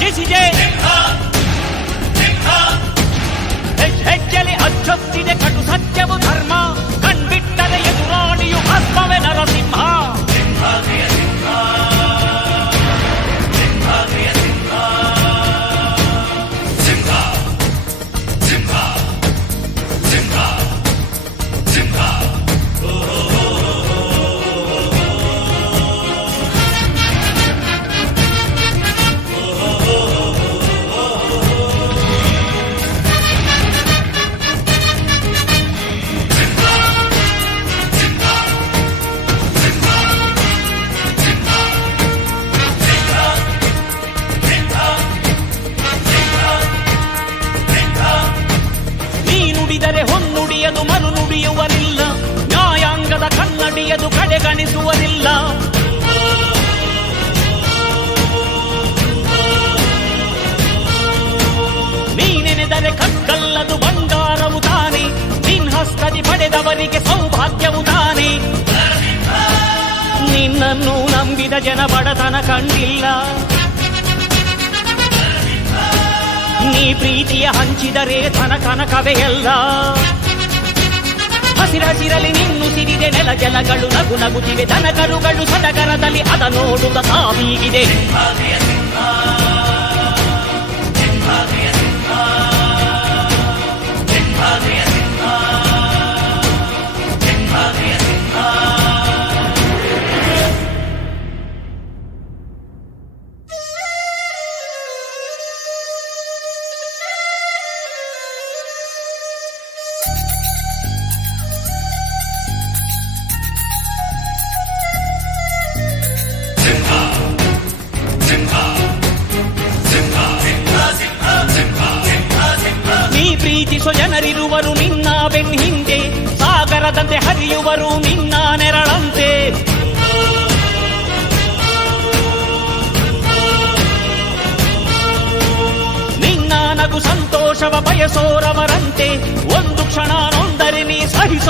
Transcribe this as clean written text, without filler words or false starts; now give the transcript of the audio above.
ಗರ್ಜಿಸಿದೆ. ಹೆಜ್ಜೆಲಿ ಅಚ್ಚೊತ್ತಿದೆ ಕಟು ಸತ್ಯವು ಧರ್ಮ, ಕಣ್ಬಿಟ್ಟರೆ ಎದುರಾಳಿಯು ಆತ್ಮವೇ ನರಸಿಂಹ. ನುಡಿದರೆ ಹೊನ್ನುಡಿಯದು ಮರು ನುಡಿಯುವರಿಲ್ಲ, ನ್ಯಾಯಾಂಗದ ಕನ್ನಡಿಯದು ಕಡೆಗಣಿಸುವರಿಲ್ಲ. ನೀನೆನೆದರೆ ಕಕ್ಕಲ್ಲದು ಬಂಗಾರವು ತಾನೆ, ನಿನ್ಹಸ್ತದಿ ಪಡೆದವರಿಗೆ ಸೌಭಾಗ್ಯವು ತಾನೆ. ನಿನ್ನನ್ನು ನಂಬಿದ ಜನ ಬಡತನ ಕಂಡಿಲ್ಲ, ನೀ ಪ್ರೀತಿಯ ಹಂಚಿದರೆ ಧನ ಕನಕವೇ ಎಲ್ಲ. ಹಸಿರಸಿರಲಿ ನಿನ್ನು ಸಿರಿದೆ ನೆಲ ಜಲಗಳು ನಗು ನಗುತ್ತಿವೆ, ದನಕರುಗಳು ಸಡಗರದಲ್ಲಿ ಅದ ನೋಡುತ್ತ ತಾವೀಗಿದೆ. ನೀ ಪ್ರೀತಿಸೋ ಜನರಿರುವರು ನಿನ್ನ ಬೆನ್ ಹಿಂದೆ, ಸಾಗರದಂತೆ ಹರಿಯುವರು ನಿನ್ನ ನೆರಳಂತೆ. ನಿನ್ನ ನಗು ಸಂತೋಷವ ಬಯಸೋರವರಂತೆ, ಒಂದು ಕ್ಷಣ ನೊಂದರೆ ನೀ ಸಹಿಸೋ